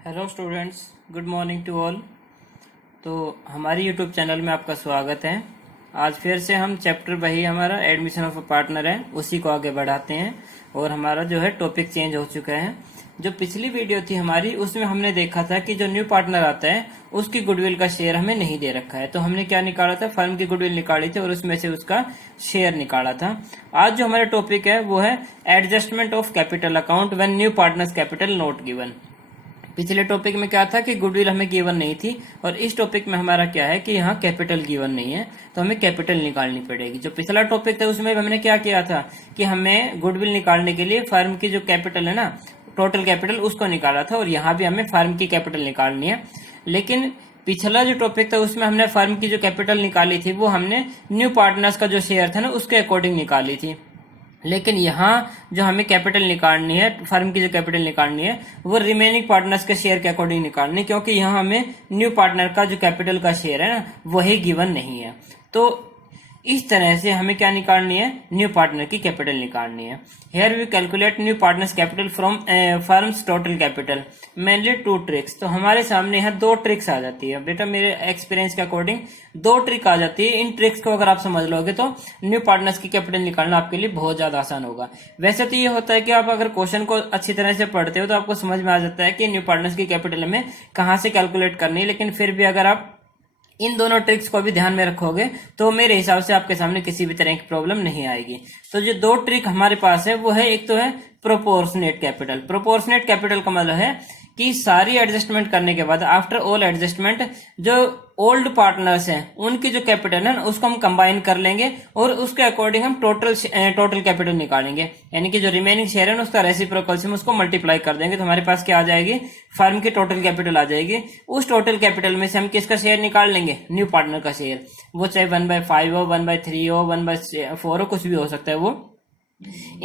Hello students, good morning to all. तो हमारी YouTube channel में आपका स्वागत है। आज फिर से हम चैप्टर वही हमारा एडमिशन ऑफ अ पार्टनर है उसी को आगे बढ़ाते हैं और हमारा जो है टॉपिक चेंज हो चुका है। जो पिछली वीडियो थी हमारी उसमें हमने देखा था कि जो न्यू पार्टनर आता है उसकी गुडविल का शेयर हमें नहीं दे रखा है, तो हमने क्या निकाला था, फर्म की गुडविल निकाली थी और उसमें से उसका शेयर निकाला था। आज जो हमारा टॉपिक है वो है adjustment of capital account when new partners capital not given. पिछले टॉपिक में क्या था कि गुडविल हमें गिवन नहीं थी और इस टॉपिक में हमारा क्या है कि यहाँ कैपिटल गिवन नहीं है, तो हमें कैपिटल निकालनी पड़ेगी। जो पिछला टॉपिक था उसमें हमने क्या किया था कि हमें गुडविल निकालने के लिए फर्म की जो कैपिटल है ना, टोटल कैपिटल, उसको निकाला था और यहाँ भी हमें फर्म की कैपिटल निकालनी है। लेकिन पिछला जो टॉपिक था उसमें हमने फर्म की जो कैपिटल निकाली थी वो हमने न्यू पार्टनर्स का जो शेयर था ना उसके अकॉर्डिंग निकाली थी। लेकिन यहाँ जो हमें कैपिटल निकालनी है, फर्म की जो कैपिटल निकालनी है वो रिमेनिंग पार्टनर्स के शेयर के अकॉर्डिंग निकालनी है, क्योंकि यहाँ हमें न्यू पार्टनर का जो कैपिटल का शेयर है ना वही गिवन नहीं है। तो इस तरह से हमें क्या निकालनी है, न्यू पार्टनर की कैपिटल निकालनी है। Here we calculate new partners capital from firms total capital, mainly two tricks. तो हमारे सामने यहाँ दो ट्रिक्स आ जाती है बेटा, मेरे एक्सपीरियंस के अकॉर्डिंग दो ट्रिक आ जाती है। इन ट्रिक्स को अगर आप समझ लोगे तो न्यू पार्टनर्स की कैपिटल निकालना आपके लिए बहुत ज्यादा आसान होगा। वैसे तो ये होता है कि आप अगर क्वेश्चन को अच्छी तरह से पढ़ते हो तो आपको समझ में आ जाता है कि न्यू पार्टनर्स की कैपिटल में कहाँ से कैलकुलेट करनी है, लेकिन फिर भी अगर आप इन दोनों ट्रिक्स को भी ध्यान में रखोगे तो मेरे हिसाब से आपके सामने किसी भी तरह की प्रॉब्लम नहीं आएगी। तो जो दो ट्रिक हमारे पास है वो है, एक तो है प्रोपोर्शनेट कैपिटल। प्रोपोर्शनेट कैपिटल का मतलब है कि सारी एडजस्टमेंट करने के बाद, आफ्टर ऑल एडजस्टमेंट, जो ओल्ड पार्टनर्स हैं उनकी जो कैपिटल है ना उसको हम कंबाइन कर लेंगे और उसके अकॉर्डिंग हम टोटल कैपिटल निकालेंगे। यानी कि जो रिमेनिंग शेयर है ना उसका रेसिप्रोकल से हम उसको मल्टीप्लाई कर देंगे तो हमारे पास क्या आ जाएगी, फर्म की टोटल कैपिटल आ जाएगी। उस टोटल कैपिटल में से हम किसका शेयर निकाल लेंगे, न्यू पार्टनर का शेयर। वो चाहे 1/5 हो, 1/3 हो, 1/4 हो, कुछ भी हो सकता है वो।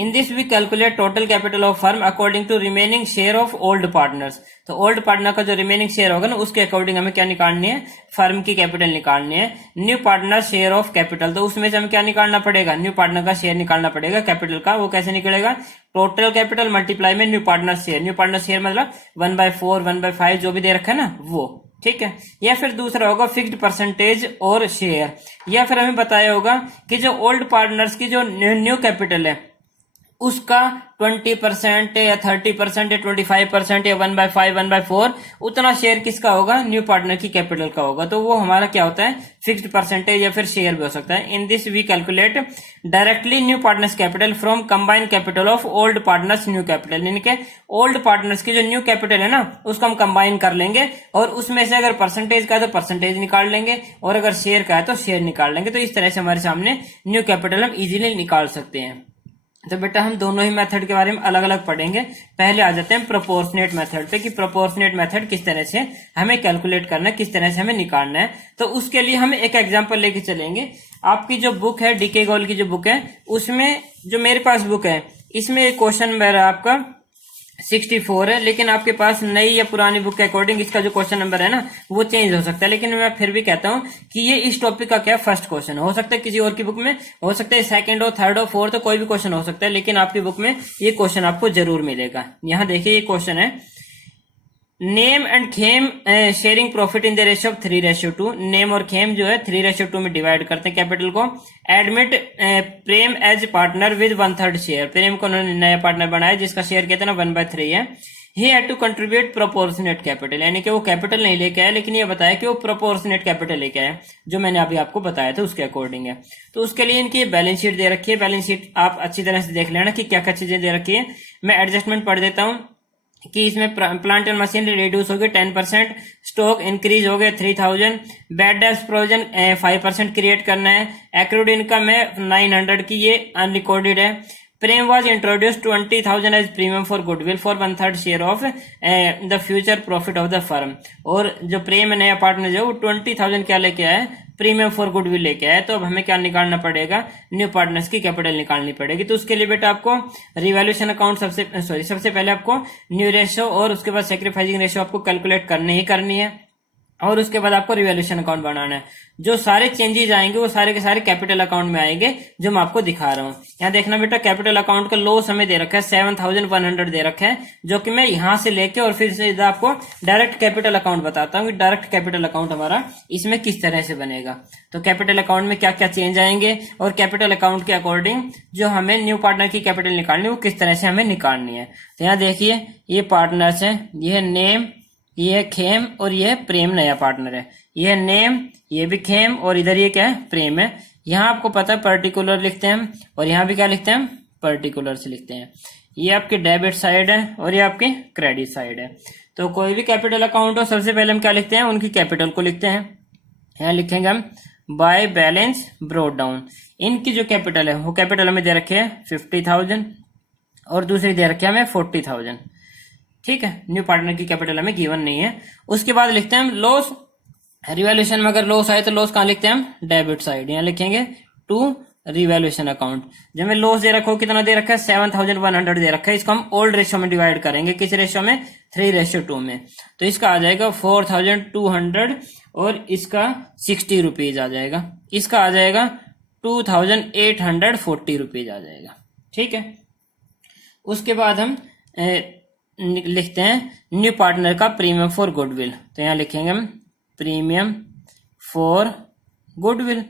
In this we calculate total capital of firm according to remaining share of old partners। तो ओल्ड पार्टनर का जो रिमेनिंग शेयर होगा ना उसके अकॉर्डिंग हमें क्या निकालनी है, फर्म की कैपिटल निकालनी है। New partner share of capital, तो उसमें से हमें क्या निकालना पड़ेगा, न्यू पार्टनर का शेयर निकालना पड़ेगा कैपिटल का। वो कैसे निकलेगा, टोटल कैपिटल मल्टीप्लाई में new partner share. New partner share मतलब 1/4, 1/5 जो भी दे रखा है ना वो, ठीक है। या फिर दूसरा होगा फिक्स्ड परसेंटेज और शेयर। या फिर हमें बताया होगा कि जो ओल्ड पार्टनर्स की जो न्यू कैपिटल है उसका 20% या 30% या 25% या 1/5, 1/4 उतना शेयर किसका होगा, न्यू पार्टनर की कैपिटल का होगा। तो वो हमारा क्या होता है, फिक्स्ड परसेंटेज या फिर शेयर भी हो सकता है। In this we calculate directly new partners capital from combined capital of old partners new capital. यानी कि ओल्ड पार्टनर्स की जो न्यू कैपिटल है ना उसको हम कंबाइन कर लेंगे और उसमें से अगर परसेंटेज का है तो परसेंटेज निकाल लेंगे और अगर शेयर का है तो शेयर निकाल लेंगे। तो इस तरह से हमारे सामने न्यू कैपिटल हम इजीली निकाल सकते हैं। तो बेटा हम दोनों ही मेथड के बारे में अलग अलग पढ़ेंगे। पहले आ जाते हैं प्रोपोर्शनेट मेथड पे कि प्रोपोर्शनेट मेथड किस तरह से हमें कैलकुलेट करना है, किस तरह से हमें निकालना है। तो उसके लिए हम एक एग्जांपल लेके चलेंगे। आपकी जो बुक है, डीके गोल की जो बुक है, उसमें जो मेरे पास बुक है इसमें एक क्वेश्चन नंबर आपका 64 है, लेकिन आपके पास नई या पुरानी बुक के अकॉर्डिंग इसका जो क्वेश्चन नंबर है ना वो चेंज हो सकता है। लेकिन मैं फिर भी कहता हूं कि ये इस टॉपिक का क्या फर्स्ट क्वेश्चन हो सकता है, किसी और की बुक में हो सकता है सेकंड हो, थर्ड हो, फोर्थ हो, कोई भी क्वेश्चन हो सकता है, लेकिन आपकी बुक में ये क्वेश्चन आपको जरूर मिलेगा। यहाँ देखिए ये क्वेश्चन है, name and Khem sharing profit in the ratio of 3:2। Name और खेम जो है 3:2 में डिवाइड करते हैं कैपिटल को। Admit Prem as partner with 1/3 share. Prem को उन्होंने नया पार्टनर बनाया जिसका शेयर कहते हैं ना 1/3 है। He had to contribute proportionate capital, यानी कि वो कैपिटल नहीं लेके आया लेकिन ये बताया कि वो प्रोपोर्शनेट कैपिटल लेके आया, जो मैंने अभी आपको बताया था उसके अकॉर्डिंग है। तो उसके लिए इनकी बैलेंस शीट दे रखी है। बैलेंस शीट आप अच्छी तरह से देख लेना कि क्या क्या चीजें दे रखी है। मैं एडजस्टमेंट पढ़ देता हूँ कि इसमें प्लांट एंड मशीनरी रिड्यूस हो गए 10%, स्टॉक इंक्रीज हो गए 3000, बैड डेब्ट्स प्रोविजन 5% क्रिएट करना है। एक्रूड इनकम है 900 की, ये अनरिकॉर्डेड है। Prem was introduce 20,000 as premium for goodwill for 1/3 share of the future profit of the firm. और जो प्रेम है नया पार्टनर जो 20,000 क्या लेके आया है, प्रीमियम फॉर गुडविल लेके आया। तो अब हमें क्या निकालना पड़ेगा, न्यू पार्टनर्स की कैपिटल निकालनी पड़ेगी। तो उसके लिए बेटा आपको रिवैल्यूएशन अकाउंट सबसे पहले आपको न्यू रेशियो और उसके बाद सैक्रिफाइसिंग रेशियो आपको कैलकुलेट करनी ही करनी है। और उसके बाद आपको रिवैल्यूएशन अकाउंट बनाना है। जो सारे चेंजेस आएंगे वो सारे के सारे कैपिटल अकाउंट में आएंगे, जो मैं आपको दिखा रहा हूँ। यहाँ देखना बेटा, कैपिटल अकाउंट का लॉस हमें दे रखा है 7100 दे रखा है, जो कि मैं यहाँ से लेके और फिर से आपको डायरेक्ट कैपिटल अकाउंट बताता हूँ कि डायरेक्ट कैपिटल अकाउंट हमारा इसमें किस तरह से बनेगा। तो कैपिटल अकाउंट में क्या क्या चेंज आएंगे और कैपिटल अकाउंट के अकॉर्डिंग जो हमें न्यू पार्टनर की कैपिटल निकालनी है वो किस तरह से हमें निकालनी है। तो यहाँ देखिए, ये पार्टनर्स है, ये है नेम, ये है खेम और ये है प्रेम, नया पार्टनर है। ये है नेम, ये भी खेम और इधर ये क्या है, प्रेम है। यहाँ आपको पता है पर्टिकुलर लिखते हैं हम, और यहाँ भी क्या लिखते हैं हम, पर्टिकुलर से लिखते हैं। ये आपकी डेबिट साइड है और ये आपकी क्रेडिट साइड है। तो कोई भी कैपिटल अकाउंट हो, सबसे पहले हम क्या लिखते हैं, उनकी कैपिटल को लिखते हैं। यहाँ लिखेंगे हम बाय बैलेंस ब्रोट डाउन। इनकी जो कैपिटल है वो कैपिटल हमें दे रखे है 50,000 और दूसरी दे रखे है हमें 40,000। ठीक है, न्यू पार्टनर की कैपिटल हमें गिवन नहीं है। उसके बाद लिखते हैं हम लॉस। रिवैल्यूएशन में अगर लॉस आए तो लॉस कहाँ लिखते हैं हम, डेबिट साइड। यहाँ लिखेंगे टू रिवैल्यूएशन अकाउंट। जब हमें लॉस दे रखा हो, कितना दे रखा है 7100 दे रखा है। इसको हम ओल्ड रेशियो में डिवाइड करेंगे, किस रेशियो में, 3:2 में। तो इसका आ जाएगा 4200 और इसका 60 रुपीज आ जाएगा। इसका आ जाएगा 2840 रुपीज आ जाएगा। ठीक है, उसके बाद हम लिखते हैं न्यू पार्टनर का प्रीमियम फॉर गुडविल। तो यहाँ लिखेंगे हम premium for goodwill.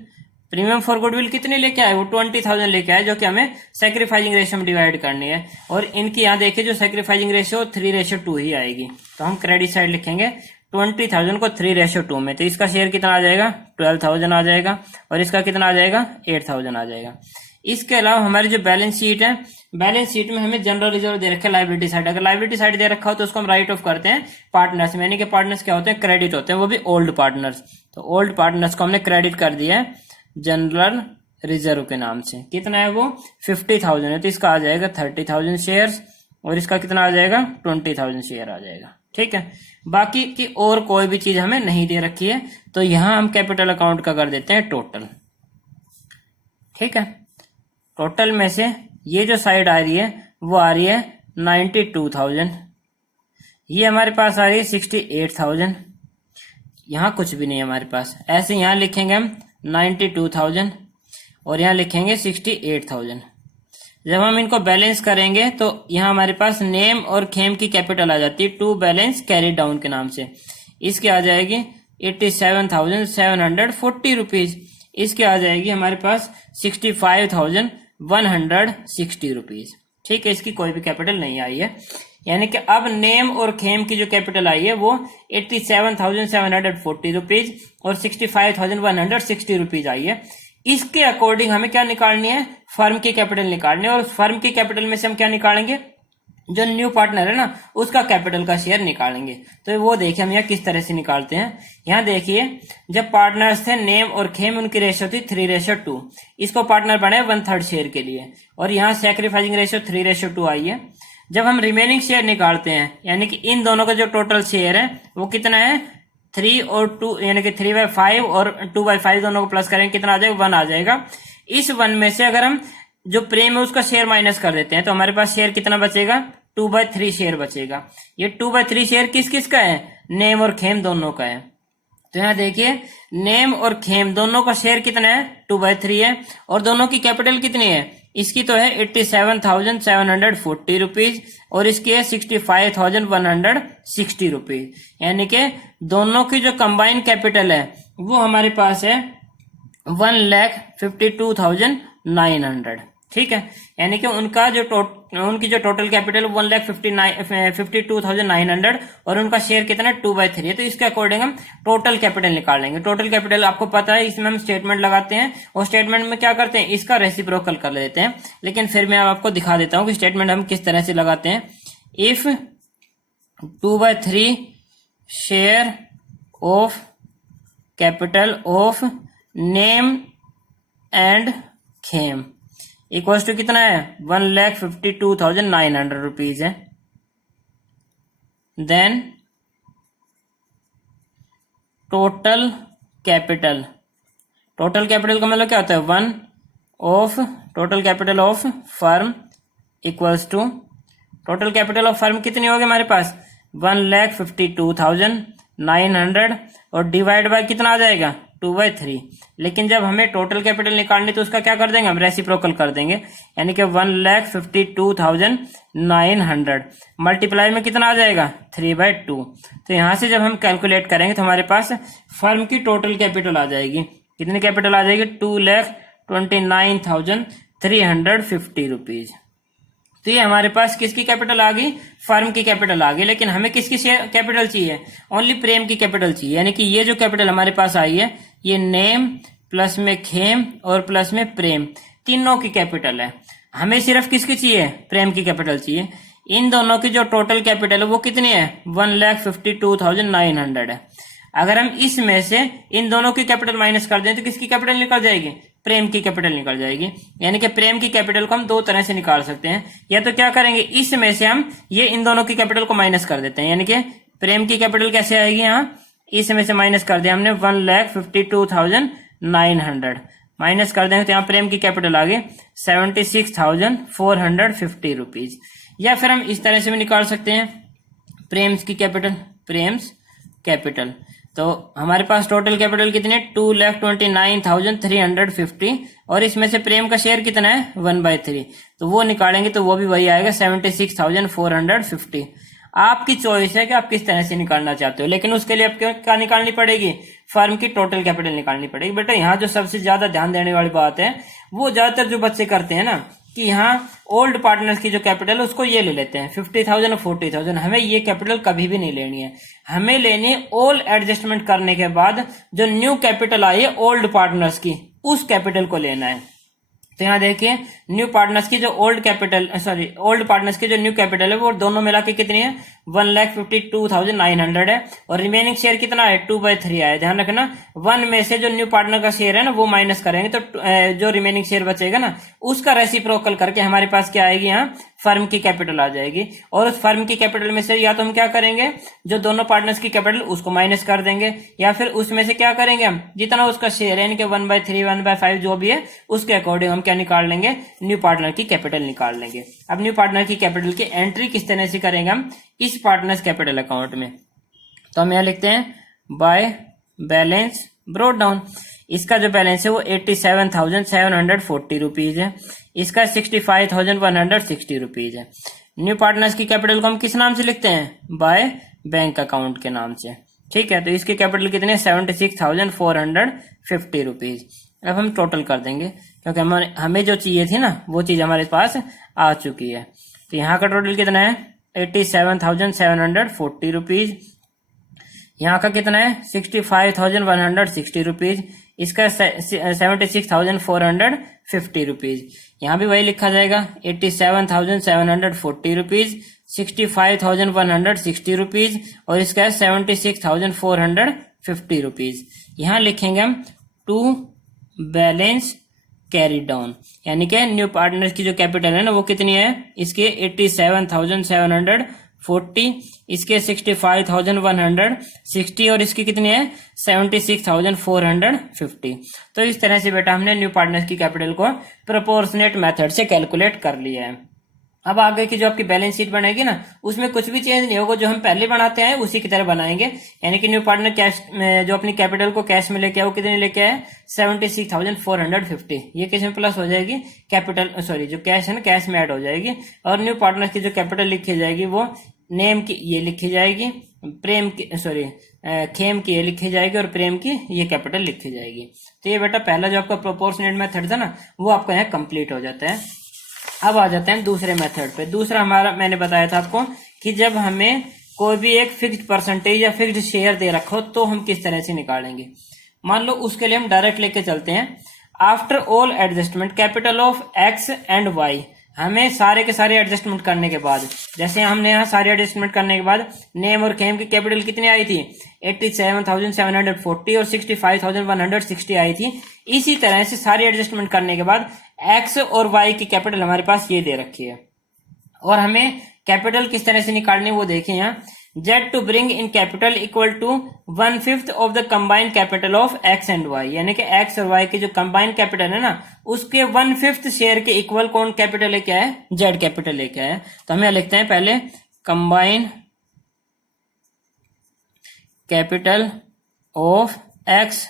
Premium for goodwill कितने लेके आए, वो 20,000 लेके आए, जो कि हमें सैक्रिफाइसिंग रेशियो में डिवाइड करनी है। और इनकी यहाँ देखिए जो सैक्रिफाइसिंग रेशियो 3:2 ही आएगी। तो हम क्रेडिट साइड लिखेंगे 20,000 को 3:2 में। तो इसका शेयर कितना आ जाएगा, 12,000 आ जाएगा और इसका कितना आ जाएगा, 8,000 आ जाएगा। इसके अलावा हमारी जो बैलेंस शीट है, बैलेंस शीट में हमें जनरल रिजर्व दे रखा है लायबिलिटी साइड। अगर लायबिलिटी साइड दे रखा हो तो उसको हम राइट ऑफ करते हैं पार्टनर्स में, यानी कि पार्टनर्स क्या होते हैं, क्रेडिट होते हैं, वो भी ओल्ड पार्टनर्स। तो ओल्ड पार्टनर्स को हमने क्रेडिट कर दिया है जनरल रिजर्व के नाम से। कितना है वो, 50,000 है। तो इसका आ जाएगा 30,000 शेयर्स और इसका कितना आ जाएगा, 20,000 शेयर आ जाएगा। ठीक है, बाकी की और कोई भी चीज हमें नहीं दे रखी है। तो यहां हम कैपिटल अकाउंट का कर देते हैं टोटल। ठीक है, टोटल में से ये जो साइड आ रही है वो आ रही है 92,000, ये हमारे पास आ रही है 68,000। यहाँ कुछ भी नहीं है हमारे पास, ऐसे यहाँ लिखेंगे हम 92,000 और यहाँ लिखेंगे 68,000। जब हम इनको बैलेंस करेंगे तो यहाँ हमारे पास नेम और खेम की कैपिटल आ जाती है टू बैलेंस कैरी डाउन के नाम से। इसकी आ जाएगी 87,740 रुपीज। इसके आ जाएगी हमारे पास 65,160 रुपीज। ठीक है, इसकी कोई भी कैपिटल नहीं आई है। यानी कि अब नेम और खेम की जो कैपिटल आई है वो 87,740 रुपीज और 65,160 रुपीज आई है। इसके अकॉर्डिंग हमें क्या निकालनी है, फर्म की कैपिटल निकालनी है। और फर्म की कैपिटल में से हम क्या निकालेंगे, जो न्यू पार्टनर है ना उसका कैपिटल का शेयर निकालेंगे। तो वो देखिए हम यहाँ किस तरह से निकालते हैं। यहाँ देखिए, जब पार्टनर्स थे नेम और खेम, उनकी रेशियो थी 3:2। इसको पार्टनर बने 1/3 शेयर के लिए और यहाँ सैक्रिफाइसिंग रेशियो 3:2 आई है। जब हम रिमेनिंग शेयर निकालते हैं, यानी कि इन दोनों का जो टोटल शेयर है वो कितना है, 3 और 2, यानी कि 3/5 और 2/5 दोनों को प्लस करेंगे, कितना आ जाएगा, 1 आ जाएगा। इस 1 में से अगर हम जो प्रेम है उसका शेयर माइनस कर देते हैं तो हमारे पास शेयर कितना बचेगा, 2/3 शेयर बचेगा। ये 2/3 शेयर किस किस का है, नेम और खेम दोनों का है। तो यहाँ देखिए, नेम और खेम दोनों का शेयर कितना है, 2/3 है। और दोनों की कैपिटल कितनी है, इसकी तो है 87,740 रुपीज और इसकी है 65,160 रुपीज। यानी कि दोनों की जो कंबाइन कैपिटल है वो हमारे पास है 1,52,900। ठीक है, यानी कि उनका जो उनकी जो टोटल कैपिटल 1,52,900 और उनका शेयर कितना है, 2/3 है। तो इसके अकॉर्डिंग हम टोटल कैपिटल निकालेंगे। टोटल कैपिटल आपको पता है, इसमें हम स्टेटमेंट लगाते हैं और स्टेटमेंट में क्या करते हैं, इसका रेसिप्रोकल कर लेते हैं। लेकिन फिर मैं आपको दिखा देता हूं कि स्टेटमेंट हम किस तरह से लगाते हैं। If 2/3 share of capital of Nem and Khem equal to कितना है, 1,52,900 रुपीज है। Then total capital, total capital का मतलब क्या होता है, 1 of total capital of firm equals to, total capital of firm कितनी होगी हमारे पास, 1,52,000 900 और डिवाइड बाय कितना आ जाएगा 2/3। लेकिन जब हमें टोटल कैपिटल निकालनी तो उसका क्या कर देंगे हम, रेसिप्रोकल कर देंगे, यानी कि 1,52,900 मल्टीप्लाई में कितना आ जाएगा 3/2। तो यहां से जब हम कैलकुलेट करेंगे तो हमारे पास फर्म की टोटल कैपिटल आ जाएगी, कितनी कैपिटल आ जाएगी 2,29,350 रुपीज। तो ये हमारे पास किसकी कैपिटल आ गई, फर्म की कैपिटल आ गई। लेकिन हमें किसकी कैपिटल चाहिए, ओनली प्रेम की कैपिटल चाहिए, यानी कि ये जो कैपिटल हमारे पास आई है ये नेम प्लस में खेम और प्लस में प्रेम तीनों की कैपिटल है। हमें सिर्फ किसकी चाहिए, प्रेम की कैपिटल चाहिए। इन दोनों की जो टोटल कैपिटल है वो कितनी है 1,52,900 है। अगर हम इसमें से इन दोनों की कैपिटल माइनस कर दें तो किसकी कैपिटल निकल जाएगी, प्रेम की कैपिटल निकल जाएगी। यानी कि प्रेम की कैपिटल को हम दो तरह से निकाल सकते हैं, या तो क्या करेंगे इसमें से हम ये इन दोनों की कैपिटल को माइनस कर देते हैं, यानी कि प्रेम की कैपिटल कैसे आएगी, यहाँ इसमें से माइनस कर दिया हमने 1,52,900 माइनस कर देंगे तो यहाँ प्रेम की कैपिटल आ गई 76,450 रुपीज। या फिर हम इस तरह से भी निकाल सकते हैं प्रेम्स की कैपिटल, प्रेम्स कैपिटल। तो हमारे पास टोटल कैपिटल कितनी है 2,29,350 और इसमें से प्रेम का शेयर कितना है 1/3, तो वो निकालेंगे तो वो भी वही आएगा 76,450। आपकी चॉइस है कि आप किस तरह से निकालना चाहते हो, लेकिन उसके लिए आपको क्या निकालनी पड़ेगी, फर्म की टोटल कैपिटल निकालनी पड़ेगी। बेटा यहाँ जो सबसे ज्यादा ध्यान देने वाली बात है वो ज्यादातर जो बच्चे करते हैं ना कि यहाँ ओल्ड पार्टनर्स की जो कैपिटल है उसको ये ले लेते हैं 50,000 और 40,000। हमें ये कैपिटल कभी भी नहीं लेनी है, हमें लेनी है ऑल एडजस्टमेंट करने के बाद जो न्यू कैपिटल आई है ओल्ड पार्टनर्स की, उस कैपिटल को लेना है। तो यहाँ देखिए न्यू पार्टनर्स की जो ओल्ड पार्टनर्स की जो न्यू कैपिटल है वो दोनों मिला के कितनी है 1,52,900 है और रिमेनिंग शेयर कितना है 2/3 आया। ध्यान रखना 1 में से जो न्यू पार्टनर का शेयर है ना वो माइनस करेंगे तो जो रिमेनिंग शेयर बचेगा ना उसका रेसिप्रोकल करके हमारे पास क्या आएगी, यहाँ फर्म की कैपिटल आ जाएगी। और उस फर्म की कैपिटल में से या तो हम क्या करेंगे जो दोनों पार्टनर्स की कैपिटल उसको माइनस कर देंगे, या फिर उसमें से क्या करेंगे हम जितना उसका शेयर है यानी कि 1/3 1/5 जो भी है उसके अकॉर्डिंग हम क्या निकाल लेंगे, न्यू पार्टनर की कैपिटल निकाल लेंगे। अब न्यू पार्टनर की कैपिटल की एंट्री किस तरह से करेंगे हम इस पार्टनर्स कैपिटल अकाउंट में, तो हम यहाँ लिखते हैं बाय बैलेंस ब्रोट डाउन। इसका जो बैलेंस है वो 87,740 रुपीज है, इसका 65,160 रुपीज है। न्यू पार्टनर्स की कैपिटल को हम किस नाम से लिखते हैं, बाय बैंक अकाउंट के नाम से, ठीक है। तो इसकी कैपिटल कितनी है 76,450 रुपीज। अब हम टोटल कर देंगे क्योंकि हमें जो चाहिए थी ना वो चीज हमारे पास आ चुकी है। तो यहाँ का टोटल कितना है 87,740 रुपीज, यहाँ का कितना है 65,160 रुपीज, इसका 76,450 रुपीज। यहाँ भी वही लिखा जाएगा 87,740 रुपीज, 65,160 रुपीज और इसका 76,450 रुपीज। यहाँ लिखेंगे हम टू बैलेंस कैरी डाउन, यानी कि न्यू पार्टनर्स की जो कैपिटल है ना वो कितनी है, इसके 87,740, इसके 65,160 और इसकी कितनी है 76,450। तो इस तरह से बेटा हमने न्यू पार्टनर्स की कैपिटल को प्रोपोर्शनेट मेथड से कैलकुलेट कर लिया है। अब आगे की जो आपकी बैलेंस शीट बनेगी ना उसमें कुछ भी चेंज नहीं होगा, जो हम पहले बनाते हैं उसी की तरह बनाएंगे। यानी कि न्यू पार्टनर कैश में जो अपनी कैपिटल को कैश में लेके आए वो कितने लेके आए 76,450, ये किस में प्लस हो जाएगी कैपिटल जो कैश है ना कैश में ऐड हो जाएगी। और न्यू पार्टनर की जो कैपिटल लिखी जाएगी वो नेम की ये लिखी जाएगी, प्रेम की खेम की ये लिखी जाएगी और प्रेम की ये कैपिटल लिखी जाएगी। तो ये बेटा पहला जो आपका प्रोपोर्शनेट मेथड था ना वो आपका यहाँ कंप्लीट हो जाता है। अब आ जाते हैं दूसरे मेथड पे। दूसरा हमारा मैंने बताया था आपको कि जब हमें कोई भी एक फिक्स्ड परसेंटेज या फिक्स्ड शेयर दे रखो तो हम किस तरह से निकालेंगे। मान लो उसके लिए हम डायरेक्ट लेके चलते हैं, after all adjustment capital of X and Y. हमें सारे के सारे एडजस्टमेंट करने के बाद, जैसे हमने यहाँ सारे एडजस्टमेंट करने के बाद नेम और खेम की कैपिटल कितनी आई थी 87,740 और 65,160 आई थी। इसी तरह से सारी एडजस्टमेंट करने के बाद एक्स और वाई की कैपिटल हमारे पास ये दे रखी है और हमें कैपिटल किस तरह से निकालनी है वो देखिए यहाँ। Z to bring in capital equal to 1/5 of the combined capital of X and Y, यानी कि एक्स और वाई की जो कंबाइंड कैपिटल है ना उसके 1/5 शेयर के इक्वल कौन कैपिटल लेके आए, जेड कैपिटल लेके आए। तो हम यहाँ लिखते हैं पहले combined capital of X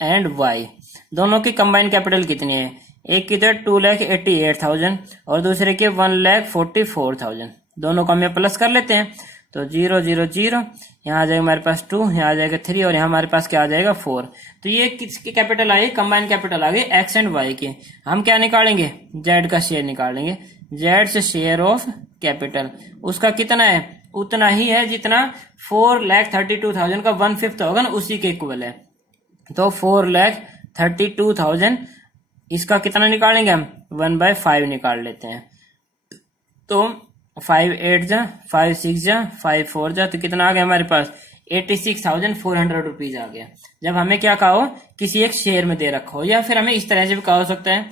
and Y, दोनों की कंबाइन कैपिटल कितनी है? एक की तो 2,88,000 और दूसरे की 1,44,000, दोनों को हम प्लस कर लेते हैं। तो 0 0 0, यहाँ आ जाएगा हमारे पास 2, यहाँ आ जाएगा 3 और यहाँ हमारे पास क्या आ जाएगा 4। तो ये किसकी कैपिटल आई? कंबाइन कैपिटल आ गई एक्स एंड वाई की। हम क्या निकालेंगे? जेड का शेयर निकालेंगे। जेड से शेयर ऑफ कैपिटल उसका कितना है? उतना ही है जितना 4,32,000 का 1/5 होगा ना, उसी के इक्वल है। तो 4,32,000 इसका कितना निकालेंगे हम? 1/5 निकाल लेते हैं। तो 5 8 जा, 5 6 जा, 5 4 जा, तो कितना आ गया हमारे पास? 86,400 रुपीज आ गया। जब हमें क्या कहा हो? किसी एक शेयर में दे रखा हो, या फिर हमें इस तरह से भी कहा हो सकता है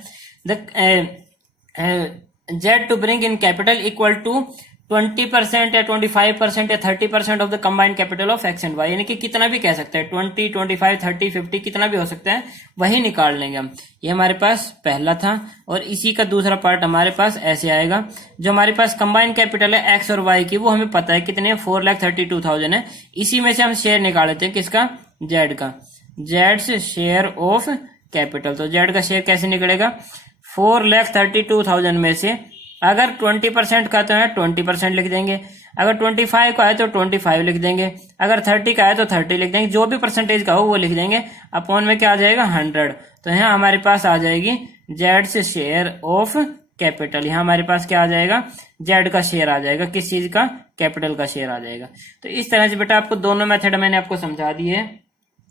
Z to bring in capital equal to 20% या 25% या 30% of the combined capital of X and Y, यानी कि कितना भी कह सकते हैं, 20 25 30 50 कितना भी हो सकता है, वही निकाल लेंगे हम। ये हमारे पास पहला था और इसी का दूसरा पार्ट हमारे पास ऐसे आएगा। जो हमारे पास कंबाइंड कैपिटल है एक्स और वाई की, वो हमें पता है कितने है, 4,32,000 है। इसी में से हम शेयर निकाल लेते हैं, किसका? जेड का। जेड से शेयर ऑफ कैपिटल, तो जेड का शेयर कैसे निकलेगा? 4,32,000 में से अगर 20% का तो है 20% लिख देंगे, अगर 25 का है तो 25 लिख देंगे, अगर 30 का है तो 30 लिख देंगे, जो भी परसेंटेज का हो वो लिख देंगे। अपॉन में क्या आ जाएगा? 100। तो यहाँ हमारे पास आ जाएगी जेड से शेयर ऑफ कैपिटल। यहाँ हमारे पास क्या आ जाएगा? जेड का शेयर आ जाएगा। किस चीज का? कैपिटल का शेयर आ जाएगा। तो इस तरह से बेटा आपको दोनों मेथड मैंने आपको समझा दिए है,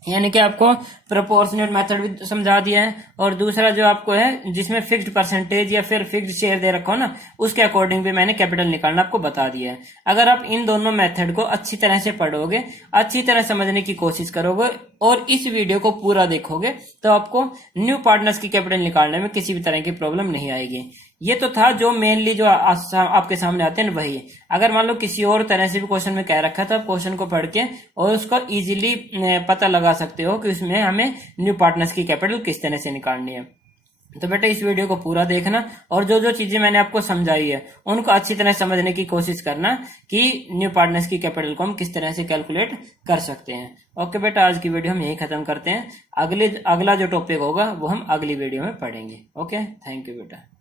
यानी कि आपको प्रोपोर्शनेट मेथड भी समझा दिया है, और दूसरा जो आपको है जिसमें फिक्स्ड परसेंटेज या फिर फिक्स्ड शेयर दे रखा हो ना, उसके अकॉर्डिंग भी मैंने कैपिटल निकालना आपको बता दिया है। अगर आप इन दोनों मेथड को अच्छी तरह से पढ़ोगे, अच्छी तरह समझने की कोशिश करोगे और इस वीडियो को पूरा देखोगे, तो आपको न्यू पार्टनर्स की कैपिटल निकालने में किसी भी तरह की प्रॉब्लम नहीं आएगी। ये तो था जो मेनली जो आपके सामने आते हैं वही। अगर मान लो किसी और तरह से भी क्वेश्चन में कह रखा था, आप क्वेश्चन को पढ़ के और उसको इजीली पता लगा सकते हो कि उसमें हमें न्यू पार्टनर्स की कैपिटल किस तरह से निकालनी है। तो बेटा इस वीडियो को पूरा देखना और जो जो चीजें मैंने आपको समझाई है उनको अच्छी तरह समझने की कोशिश करना कि न्यू पार्टनर्स की कैपिटल को हम किस तरह से कैलकुलेट कर सकते हैं। ओके बेटा, आज की वीडियो हम यही खत्म करते हैं। अगला जो टॉपिक होगा वो हम अगली वीडियो में पढ़ेंगे। ओके, थैंक यू बेटा।